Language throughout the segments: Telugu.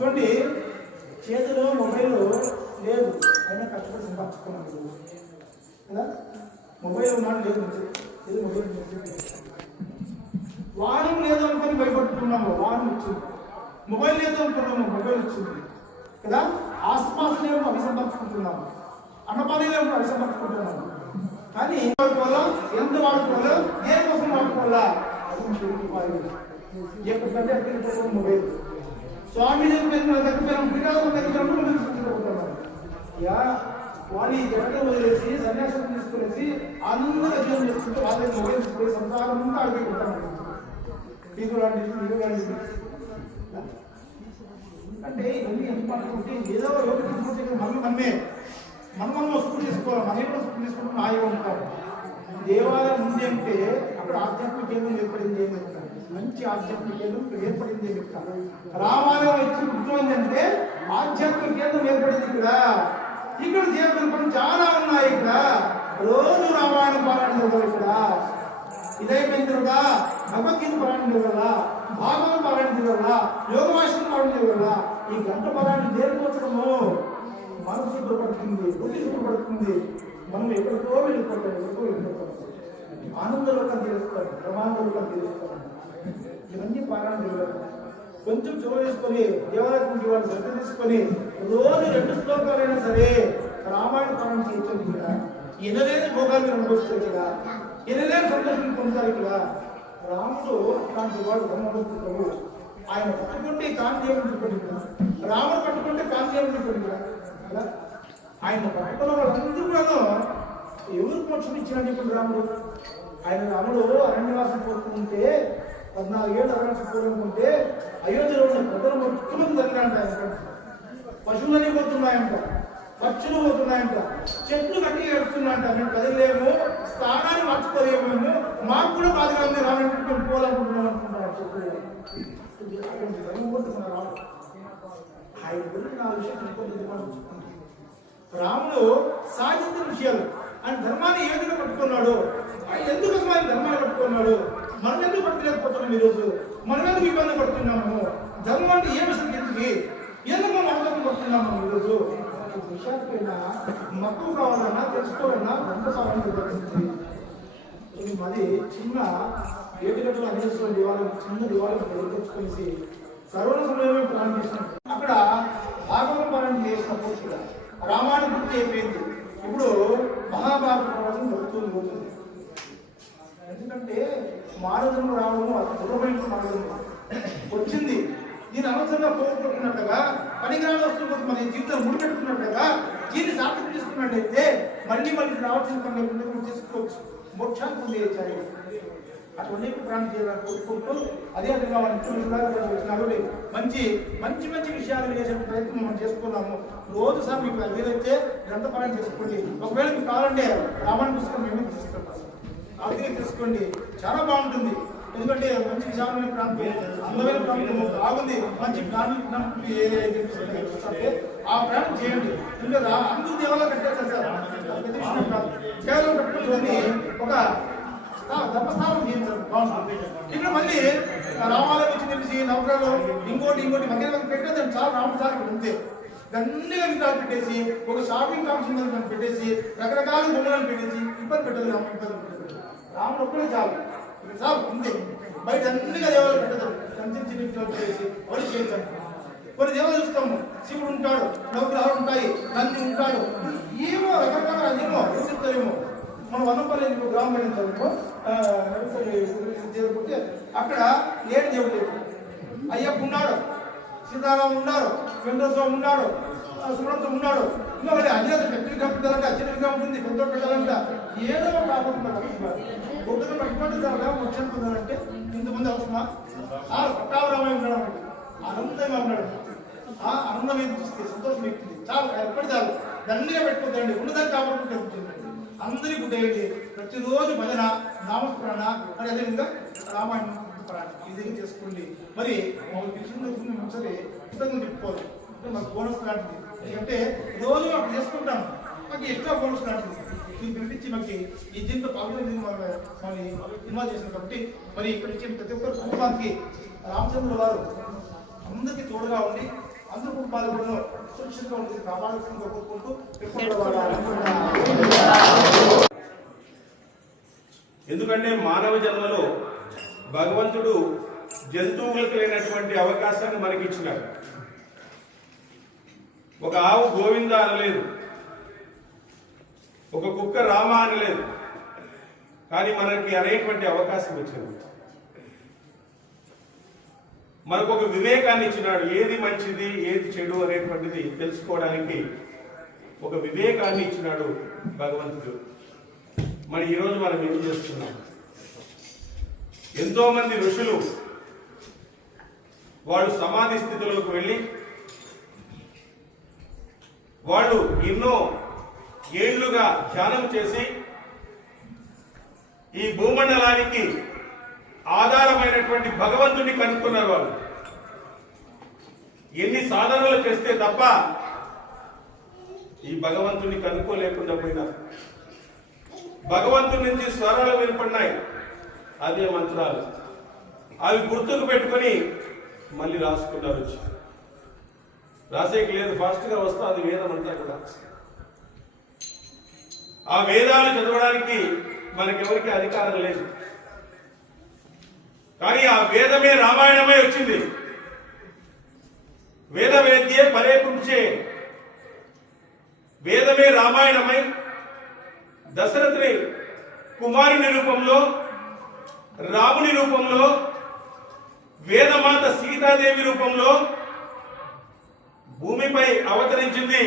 చూడండి, చేతిలో మొబైల్ లేదు అయినా కష్టపడి సంపాదించుకున్నాడు కదా. మొబైల్ ఉన్నాడు లేదు, ఇది మొబైల్ వారం లేదు అనుకొని భయపడుతున్నాము, వారం వచ్చింది. మొబైల్ లేదు అనుకున్నాము, మొబైల్ వచ్చింది కదా. ఆస్పాస్ లేవు, అవి సంపాదించుకుంటున్నాము. అన్నపానీ లేవు, అవి సంపాదించుకుంటున్నాము. కానీ వాడుకోవాలా, ఎంత వాడుకోవాలా, దేనికోసం వాడుకోవాలా, ఎక్కడికంటే అక్కడికి మొబైల్. స్వామి వాళ్ళు ఈ జగన్ వదిలేసి సన్యాసం తీసుకునేసి అందరూ అధ్యయనం చేసుకుంటే వాళ్ళ మొబైల్ తీసుకుని సంసారం అంతా అడిగిపోతాను. అంటే ఇవన్నీ ఎంత పడుతుంటే ఏదో యోగ మనం వస్తువులు తీసుకోవాలి, మన ఇంట్లో వస్తువులు తీసుకుంటే హాయిగా ఉంటాం. దేవాలయం ఉంది అంటే అక్కడ ఆధ్యాత్మిక కేంద్రం ఏర్పడింది ఏమి చెప్తాను, మంచి ఆధ్యాత్మిక కేంద్రం ఏర్పడింది ఏమి చెప్తాను. రామాలయం వచ్చి గుర్తుందంటే ఆధ్యాత్మిక కేంద్రం ఏర్పడింది ఇక్కడ చేయడం చాలా ఉన్నాయి. ఇక్కడ రోజు రామాయణం పారాయణ చదవాలి. ఇక్కడ ఇదైపోయిన తర్వాత భగవద్గీత పారాయణ చదవాల, భాగవతం పారాయణ చదవాల, యోగ భాషను పారాయణ చదవాల. ఈ గంట పారాయణ దేనికోసము మనసు శుద్ధపడుతుంది, బుద్ధి శుద్ధపడుతుంది. మనం ఎక్కడికో వెళ్ళిపోతాం, ఆనందలోకం తెలుస్తాం, ప్రమాదంలోకం తెలుస్తాం. ఇవన్నీ పారాయణ చదవాలి. కొంచెం చోవేసుకొని దేవాలయం వాళ్ళు శ్రద్ధ తీసుకొని రోజు 2 శ్లోకాలైనా సరే రామాయణ పారాయణ చేయొచ్చు. ఇక్కడ ఎనలేని భోగాలు మీరు అనుభవిస్తారు, ఇక్కడ ఎనలేని సంతోషం పొందుతారు. ఇక్కడ రాముడు అలాంటి వాడు బ్రహ్మభక్తుడు. ఆయన పట్టుకుంటే కాంతిని పడిపోయింది, రాముడు పట్టుకుంటే కాంతిని పడిపోయింది. ఆయన పట్టుకున్న వాళ్ళందరూ కూడా ఎవరు మోక్షం ఇచ్చినట్టు ఇప్పుడు రాముడు. రాముడు అరణ్యవాసం కోరుకుంటే 14 ఏళ్ళు అరణ్యవాసం కోరుకుంటే అయోధ్యలో ఉన్న ప్రజలు మొత్తం జరిగినాయంట. ఆయన పశువులన్నీ పోతున్నాయంట, పక్షులు పోతున్నాయంట, చెట్లు కట్టి ఏడుస్తున్నాయంట. మేము కదిలేము, స్థానాన్ని మార్చుకోలేము, మాకు కూడా బాధగా ఉంది, రాముడు పోవాలనుకుంటున్నాం అనుకుంటున్నాం. చెట్లు ఆయన గురించి 4 విషయాలు రాముడు సాధించిన విషయాలు. ఆయన ధర్మాన్ని ఏ విధంగా పట్టుకున్నాడు, ఎందుకు ఆయన ధర్మాన్ని పట్టుకున్నాడు, మనం ఎందుకు పట్టుకోలేకపోతున్నాం, ఈరోజు మనం ఎందుకు ఇబ్బంది పడుతున్నాము, ధర్మం అంటే ఏ విషయం ఎందుకు, ఎందుకు మనం అవసరం పడుతున్నాము ఈరోజు. విషయాలపైన మక్కువ కావాలన్నా తెలుసుకోవాలన్నా గంట కావాలని జరుగుతుంది. మాది చిన్న 7 గంటల అనేశ్వరం దేవాలయం, చిన్న దేవాలయం తెచ్చుకొనేసి కరోనా సమయంలో ప్రాణం చేసినాం. అక్కడ భాగవతం పారాయణ చేసినప్పుడు కూడా రామాయణం పూర్తి అయిపోయింది. ఇప్పుడు మహాభారత ప్రవచనం జరుగుతుంది. ఎందుకంటే మానవుడు రావడము అది దూరమైన మానవుడు వచ్చింది. దీని అవసరంగా పోగొట్టుకున్నట్టుగా పనికిరాని వస్తువుల కోసం మన జీవితం ముడిపెట్టుకున్నట్టుగా దీన్ని సార్థకం చేసుకున్నట్టయితే మళ్ళీ రావాల్సిన పని చేసుకోవచ్చు, మోక్షాన్ని పొందేయచ్చాయి. అటువంటి ప్రాణం చేయాలని కోరుకుంటూ అదే విధంగా మంచి మంచి మంచి విషయాలు వినేసే ప్రయత్నం మనం చేసుకున్నాము. రోజు సార్ మీకు వీలైతే గ్రంథపారాయణ చేసుకోండి. ఒకవేళ మీకు కావాలంటే రామాయణ పుస్తకం మేమే తీసుకుంటాం, అదే తెలుసుకోండి, చాలా బాగుంటుంది. ఎందుకంటే మంచి విశాలమైన ప్రాంతం, అందమైన ప్రాంతం బాగుంది, మంచి ప్రాంతం ఆ ప్రాంతం చేయండి. ఎందుకంటే అందరూ దేవాలయం కట్టేస్తారు సార్, ప్రతి విషయం కాదు, కేవలం కట్టుకుని ఒక ధర్మస్థానం చేయించారు, బాగుంటుంది. ఇక్కడ మళ్ళీ రామాలయం వచ్చి తెలిసి నవగ్రహాలు ఇంకోటి మధ్య పెట్టేది చాలా రామసారి ఉంటే గన్నిగా విగ్రహాలు పెట్టేసి ఒక షాపింగ్ కాంప్లెక్స్ పెట్టేసి రకరకాల బొమ్మలను పెట్టేసి ఇబ్బంది పెట్టదు. రాముడు ఒక్కడే చాలు ఉంది. బయట అన్నిగా దేవాలయం పెట్టదు, చిన్న విగ్రహాలు చేసి వాడు చేయించాలి. కొన్ని దేవాలయం చూస్తాము, శివుడు ఉంటాడు, నవగ్రహాలు ఉంటాయి, నంది ఉంటాడు, ఏమో రకరకాల ఏమో చెప్తారేమో. మనం వనంపల్లి గ్రామం వెళ్ళించాము, చేరుకుంటే అక్కడ లేని దేవుడు లేదు. అయ్యప్ప ఉన్నాడు, సీతారాం ఉన్నారు, వెంకటేశ్వరం ఉన్నాడు, సుబ్రహ్మణ్యం ఉన్నాడు, ఇంకా మరి అన్నిటి పెద్దగా పెట్టాలంట, చిన్నగా ఉంటుంది, పెద్ద పెట్టాలంట, ఏదో కాకుండా ఒక్కరు పట్టుకుంటే వచ్చానుకున్నారంటే ఇంతమంది అవసరమా? పట్టాభరామయ్య ఉన్నాడు, ఆనందంగా ఉన్నాడు, ఆ ఆనందం చూస్తే సంతోషం ఎక్కుతుంది. చాలు ఎప్పటి చాలు దండిగా పెట్టుకోద్దండి, ఉన్నదాన్ని కాపాడుకుంటే అందరి గుడ్డేయండి. ప్రతిరోజు భజన, నామస్మరణ, మరి అదేవిధంగా రామాయణం ఈ విధంగా చేసుకోండి. మరి మాకు తెలిసిన సరే కృతజ్ఞతలు చెప్పుకోవాలి. మాకు బోనస్ లాంటిది, ఎందుకంటే రోజు మాకు చేసుకుంటాం, మాకు ఎక్స్ట్రా బోనస్ లాంటిది దీన్ని పిలిపించి మాకు ఈ దీంట్లో పాల్గొని మమ్మల్ని ఇన్వాల్వ్ చేశారు. కాబట్టి మరి ఇక్కడ నుంచి ప్రతి ఒక్కరు కుటుంబానికి రామచంద్రుల వారు అందరికీ తోడుగా ఉండి అందరూ కుటుంబాలు కూడా సురక్షితంగా ఉంటుంది కాపాడుతుందిగా కోరుకుంటూ ఎందుకంటే మానవ జన్మలో భగవంతుడు జంతువులకు లేనటువంటి అవకాశాన్ని మనకి ఇచ్చినాడు. ఒక ఆవు గోవింద అనలేదు, ఒక కుక్క రామ అనలేదు, కానీ మనకి అనేటువంటి అవకాశం ఇచ్చింది. మనకు ఒక వివేకాన్ని ఇచ్చినాడు. ఏది మంచిది ఏది చెడు అనేటువంటిది తెలుసుకోవడానికి ఒక వివేకాన్ని ఇచ్చినాడు భగవంతుడు. మరి ఈరోజు మనం ఏం చేస్తున్నాం? ఎంతో మంది ఋషులు వాళ్ళు సమాధి స్థితులకు వెళ్ళి వాళ్ళు ఎన్నో ఏళ్లుగా ధ్యానం చేసి ఈ భూమండలానికి ఆధారమైనటువంటి భగవంతుని కనుక్కున్నారు. వాళ్ళు ఎన్ని సాధనలు చేస్తే తప్ప ఈ భగవంతుని కనుక్కోలేకుండా పోయినారు. భగవంతుని నుంచి స్వరాలు వినపడినాయి, అదే మంత్రాలు. అవి గుర్తుకు పెట్టుకొని మళ్ళీ రాసుకున్నారు. రాసేకి లేదు, ఫాస్ట్ గా వస్తా అది వేదం అంతా కూడా. ఆ వేదాలు చదవడానికి మనకెవరికి అధికారం లేదు, కానీ ఆ వేదమే రామాయణమై వచ్చింది. వేద వేద్యే పరే పుంచే, వేదమే రామాయణమై దశరథుని కుమారుని రూపంలో, రాముని రూపంలో, వేదమాత సీతాదేవి రూపంలో భూమిపై అవతరించింది.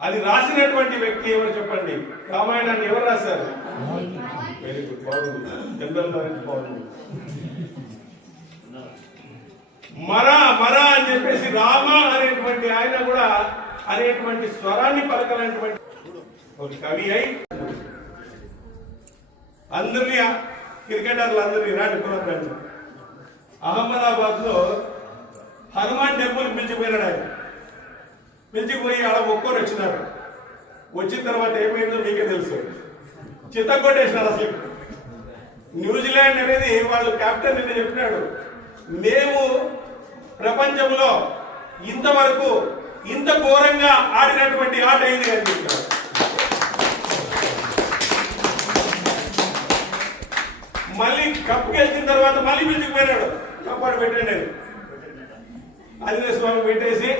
అది రాసినటువంటి వ్యక్తి ఎవరు చెప్పండి? రామాయణాన్ని ఎవరు రాశారు? వెరీ గుడ్, బాగుంది. జనరల్ నాలెడ్జ్ బాగుంది. మరా అని చెప్పేసి రామ అనేటువంటి ఆయన కూడా అనేటువంటి స్వరాన్ని పలకనటువంటి ఒక కవి అయి అందరినీ క్రికెటర్లు అందరినీ రండి. అహ్మదాబాద్ లో హనుమాన్ టెంపుల్ పిలిచిపోయినాడు. ఆయన పిలిచిపోయి ఆడ మొక్కొని వచ్చినారు. వచ్చిన తర్వాత ఏమైందో మీకే తెలుసు, చిత్తగొట్టేసినారు. అసలు న్యూజిలాండ్ అనేది వాళ్ళు కెప్టెన్ నిన్న చెప్పినాడు, మేము ప్రపంచంలో ఇంతవరకు ఇంత ఘోరంగా ఆడినటువంటి ఆట అయింది అని చెప్పారు. మళ్ళీ కప్పు గెలిచిన తర్వాత మళ్ళీ పిలిచిపోయినాడు. కప్పాడు పెట్టండి అని ఆంజనేయ స్వామి పెట్టేసి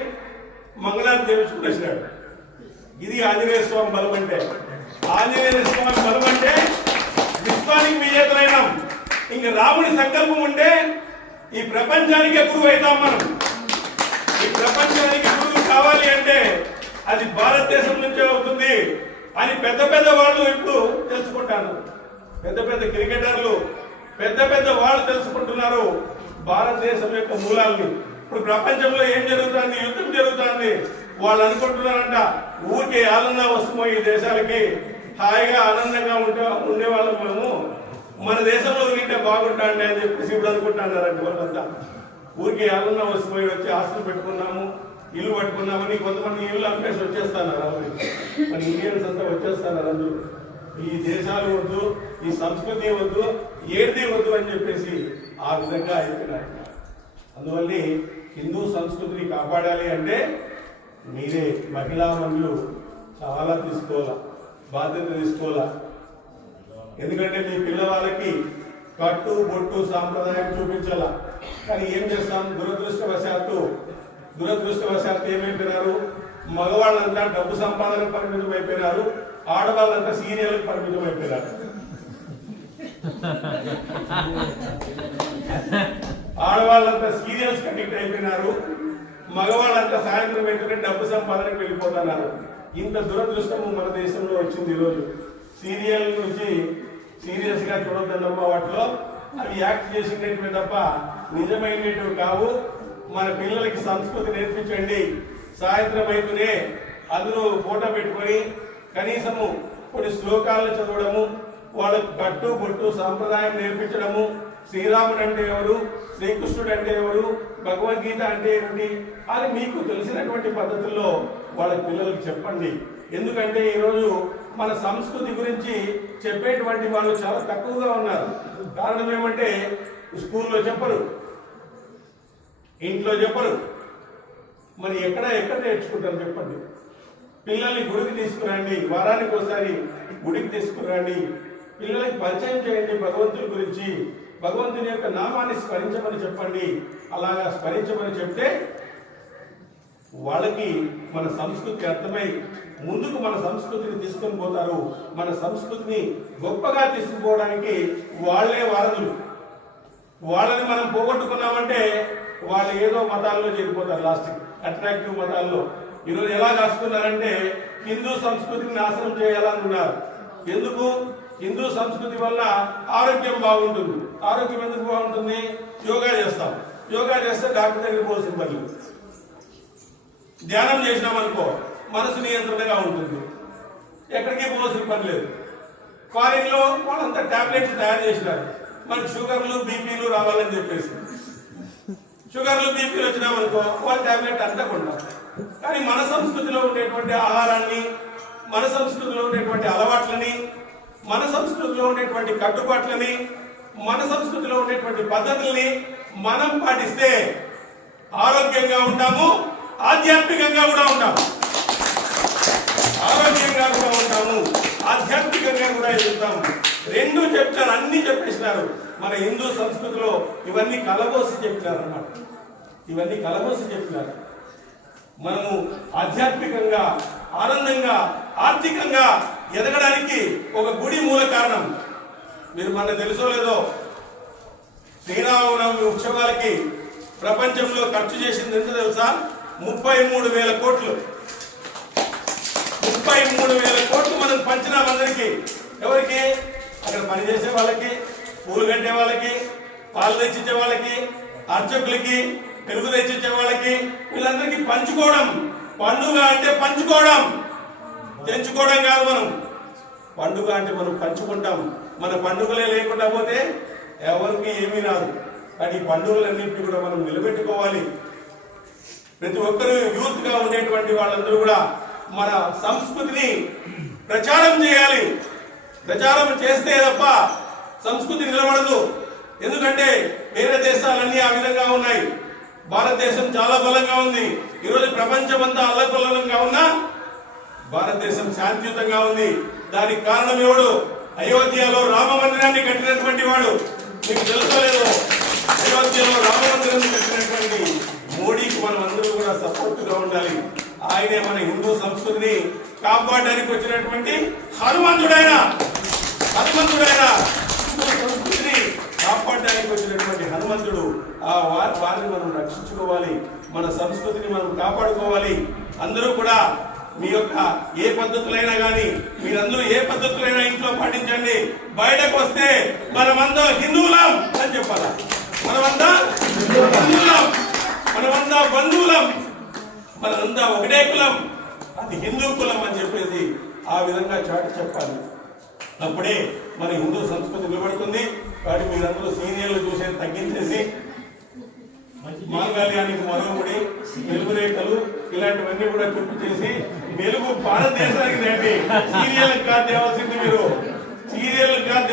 మంగళాన్ని చేయించుకుని వచ్చినాడు. ఇది ఆంజనేయ స్వామి బలం అంటే. ఆంజనేయ స్వామి బలం అంటే విశ్వానికి విజేతలైనాం. ఇంక రాముడి సంకల్పం ఉంటే ఈ ప్రపంచానికే గురువు అవుతాం మనం. ఈ ప్రపంచానికి గురువు కావాలి అంటే అది భారతదేశం నుంచే అవుతుంది అని పెద్ద పెద్ద వాళ్ళు ఇప్పుడు తెలుసుకుంటాను. పెద్ద పెద్ద క్రికెటర్లు, పెద్ద పెద్ద వాళ్ళు తెలుసుకుంటున్నారు భారతదేశం యొక్క మూలాల్ని. ఇప్పుడు ప్రపంచంలో ఏం జరుగుతుంది? యుద్ధం జరుగుతుంది. వాళ్ళు అనుకుంటున్నారంట ఊరికే ఆనందం వస్తుందో ఈ దేశాలకి, హాయిగా ఆనందంగా ఉండేవాళ్ళం మేము, మన దేశంలో ఉంటే బాగుంటాండి అని చెప్పేసి ఇప్పుడు అనుకుంటున్నారంట వాళ్ళంతా. ఊరికే ఆనందం వస్తుపోయి వచ్చి ఆస్తులు పెట్టుకున్నాము, ఇల్లు పట్టుకున్నామని కొంతమంది ఇల్లు అమ్మేసి వచ్చేస్తున్నారు. మన ఇండియన్స్ అంతా వచ్చేస్తున్నారు. అందరూ ఈ దేశాలు వద్దు, ఈ సంస్కృతి వద్దు, ఏది వద్దు అని చెప్పేసి ఆ విధంగా అయిపోయినారు. అందువల్ల హిందూ సంస్కృతిని కాపాడాలి అంటే మీరే మహిళా మనులు చాలా తీసుకోవాలా, బాధ్యత తీసుకోవాలా. ఎందుకంటే మీ పిల్లవాళ్ళకి కట్టు బొట్టు సాంప్రదాయం చూపించాలా. కానీ ఏం చేస్తాం? దురదృష్టవశాత్తు ఏమైపోయినారు? మగవాళ్ళంతా డబ్బు సంపాదనకు పరిమితం అయిపోయినారు, ఆడవాళ్ళంతా సీరియల్కి పరిమితం అయిపోయినారు. ఆడవాళ్ళంతా సీరియల్స్ అడిక్ట్ అయిపోయినారు, మగవాళ్ళంతా సాయంత్రం వెంటనే డబ్బు సంపాదనకు వెళ్ళిపోతున్నారు. ఇంత దురదృష్టము మన దేశంలో వచ్చింది. ఈరోజు సీరియల్ నుంచి సీరియస్ గా చూడొద్దమ్మా, వాటిలో అవి యాక్ట్ చేసినవి తప్ప నిజమైనవి కావు. మన పిల్లలకి సంస్కృతి నేర్పించండి. సాయంత్రం అయితేనే అందులో ఫోటో పెట్టుకొని కనీసము కొన్ని శ్లోకాలను చదవడము, వాళ్ళకు కట్టు బొట్టు సాంప్రదాయం నేర్పించడము. శ్రీరాముడు అంటే ఎవరు, శ్రీకృష్ణుడు అంటే ఎవరు, భగవద్గీత అంటే ఏమిటి అని మీకు తెలిసినటువంటి పద్ధతుల్లో వాళ్ళ పిల్లలకు చెప్పండి. ఎందుకంటే ఈరోజు మన సంస్కృతి గురించి చెప్పేటువంటి వాళ్ళు చాలా తక్కువగా ఉన్నారు. కారణం ఏమంటే స్కూల్లో చెప్పరు, ఇంట్లో చెప్పరు. మరి ఎక్కడ నేర్చుకుంటారు చెప్పండి? పిల్లల్ని గుడికి తీసుకురండి, వారానికి ఒకసారి గుడికి తీసుకురండి, పిల్లలకి పరిచయం చేయండి భగవంతుడి గురించి, భగవంతుని యొక్క నామాన్ని స్మరించమని చెప్పండి. అలాగా స్మరించమని చెప్తే వాళ్ళకి మన సంస్కృతి అర్థమై ముందుకు మన సంస్కృతిని తీసుకొని పోతారు. మన సంస్కృతిని గొప్పగా తీసుకుపోవడానికి వాళ్లే వారధులు. వాళ్ళని మనం పోగొట్టుకున్నామంటే వాళ్ళు ఏదో మతాల్లో చేరిపోతారు. లాస్ట్ అట్రాక్టివ్ మతాల్లో ఈరోజు ఎలా కాసుకున్నారంటే హిందూ సంస్కృతిని నాశనం చేయాలనున్నారు. ఎందుకు? హిందూ సంస్కృతి వల్ల ఆరోగ్యం బాగుంటుంది. ఆరోగ్యం ఎందుకు బాగుంటుంది? యోగా చేస్తాం. యోగా చేస్తే డాక్టర్ దగ్గర పోవాల్సిన పని. ధ్యానం చేసినామనుకో మనసు నియంత్రణగా ఉంటుంది, ఎక్కడికి పోవాల్సిన పని లేదు. ఫారిన్ లో వాళ్ళంతా టాబ్లెట్స్ తయారు చేసినారు, మనకి షుగర్లు బీపీలు రావాలని చెప్పేసి. షుగర్లు బీపీలు వచ్చినామనుకో వాళ్ళ టాబ్లెట్ అంతా కొంటారు. కానీ మన సంస్కృతిలో ఉండేటువంటి ఆహారాన్ని, మన సంస్కృతిలో ఉండేటువంటి అలవాట్లని, మన సంస్కృతిలో ఉండేటువంటి కట్టుబాట్లని, మన సంస్కృతిలో ఉండేటువంటి పద్ధతుల్ని మనం పాటిస్తే ఆరోగ్యంగా ఉంటాము, ఆధ్యాత్మికంగా కూడా ఉంటాము. ఆరోగ్యంగా కూడా ఉంటాము, ఆధ్యాత్మికంగా కూడా ఎదుగుతాము. రెండు చెప్తారు, అన్ని చెప్పేసినారు. మన హిందూ సంస్కృతిలో ఇవన్నీ కలబోసి చెప్పినారు అన్నమాట. ఇవన్నీ కలబోసి చెప్పినారు. మనము ఆధ్యాత్మికంగా, ఆనందంగా, ఆర్థికంగా ఎదగడానికి ఒక గుడి మూల కారణం. మీరు మన తెలుసో లేదో, శ్రీరామనవమి ఉత్సవాలకి ప్రపంచంలో ఖర్చు చేసింది ఎంత తెలుసా? 33,000 కోట్లు. 33,000 కోట్లు మనం పంచినాం అందరికీ. ఎవరికి? అక్కడ పనిచేసే వాళ్ళకి, పూలు కట్టే వాళ్ళకి, పాలు తెచ్చిచ్చే వాళ్ళకి, అర్చకులకి, పెరుగు తెచ్చిచ్చే వాళ్ళకి, వీళ్ళందరికీ పంచుకోవడం. పండుగ అంటే పంచుకోవడం, తెంచుకోవడం కాదు. మనం పండుగ అంటే మనం పంచుకుంటాం. మన పండుగలే లేకుండా పోతే ఎవరికి ఏమీ రాదు. కానీ ఈ పండుగలన్నింటినీ కూడా మనం నిలబెట్టుకోవాలి. ప్రతి ఒక్కరూ యూత్ గా ఉండేటువంటి వాళ్ళందరూ కూడా మన సంస్కృతిని ప్రచారం చేయాలి. ప్రచారం చేస్తే తప్ప సంస్కృతి నిలబడదు. ఎందుకంటే వేరే దేశాలన్నీ ఆ విధంగా ఉన్నాయి, భారతదేశం చాలా బలంగా ఉంది. ఈరోజు ప్రపంచం అంతా అల్లకల్లోలంగా ఉన్నా భారతదేశం శాంతియుతంగా ఉంది. దానికి కారణం ఎవడు? అయోధ్యలో రామ మందిరాన్ని కట్టినటువంటి వాడు. మీకు తెలుసుకోలేదు, అయోధ్యలో రామ మందిరాన్ని కట్టినటువంటి మోడీకి మనం అందరూ కూడా సపోర్ట్ గా ఉండాలి. ఆయనే మన హిందూ సంస్కృతిని కాపాడడానికి వచ్చినటువంటి హనుమంతుడైన హిందూ సంస్కృతిని కాపాడడానికి వచ్చినటువంటి హనుమంతుడు. ఆ వారిని మనం రక్షించుకోవాలి, మన సంస్కృతిని మనం కాపాడుకోవాలి. అందరూ కూడా మీ యొక్క ఏ పద్ధతులైనా కానీ మీరందరూ ఏ పద్ధతులైనా ఇంట్లో పాటించండి. బయటకు వస్తే మనమంతా హిందువులం అని చెప్పాలి. మనమంతా హిందువులం, మనమంతా బంధువులం, మనంతా ఒకటే కులం, అది హిందూ కులం అని చెప్పేసి ఆ విధంగా చాటి చెప్పాలి. అప్పుడే మన హిందూ సంస్కృతి నిలబడుతుంది. కాబట్టి మీరందరూ సీనియర్లు చూసేది తగ్గించేసి మాంగళ్యానికి మరొకటి, వెలుగు రేఖలు ఇలాంటివన్నీ కూడా చూపు చేసి వెలుగు భారతదేశానికి రండి. సీరియల్ కాదు తేవాల్సింది, మీరు సీరియల్ కాదు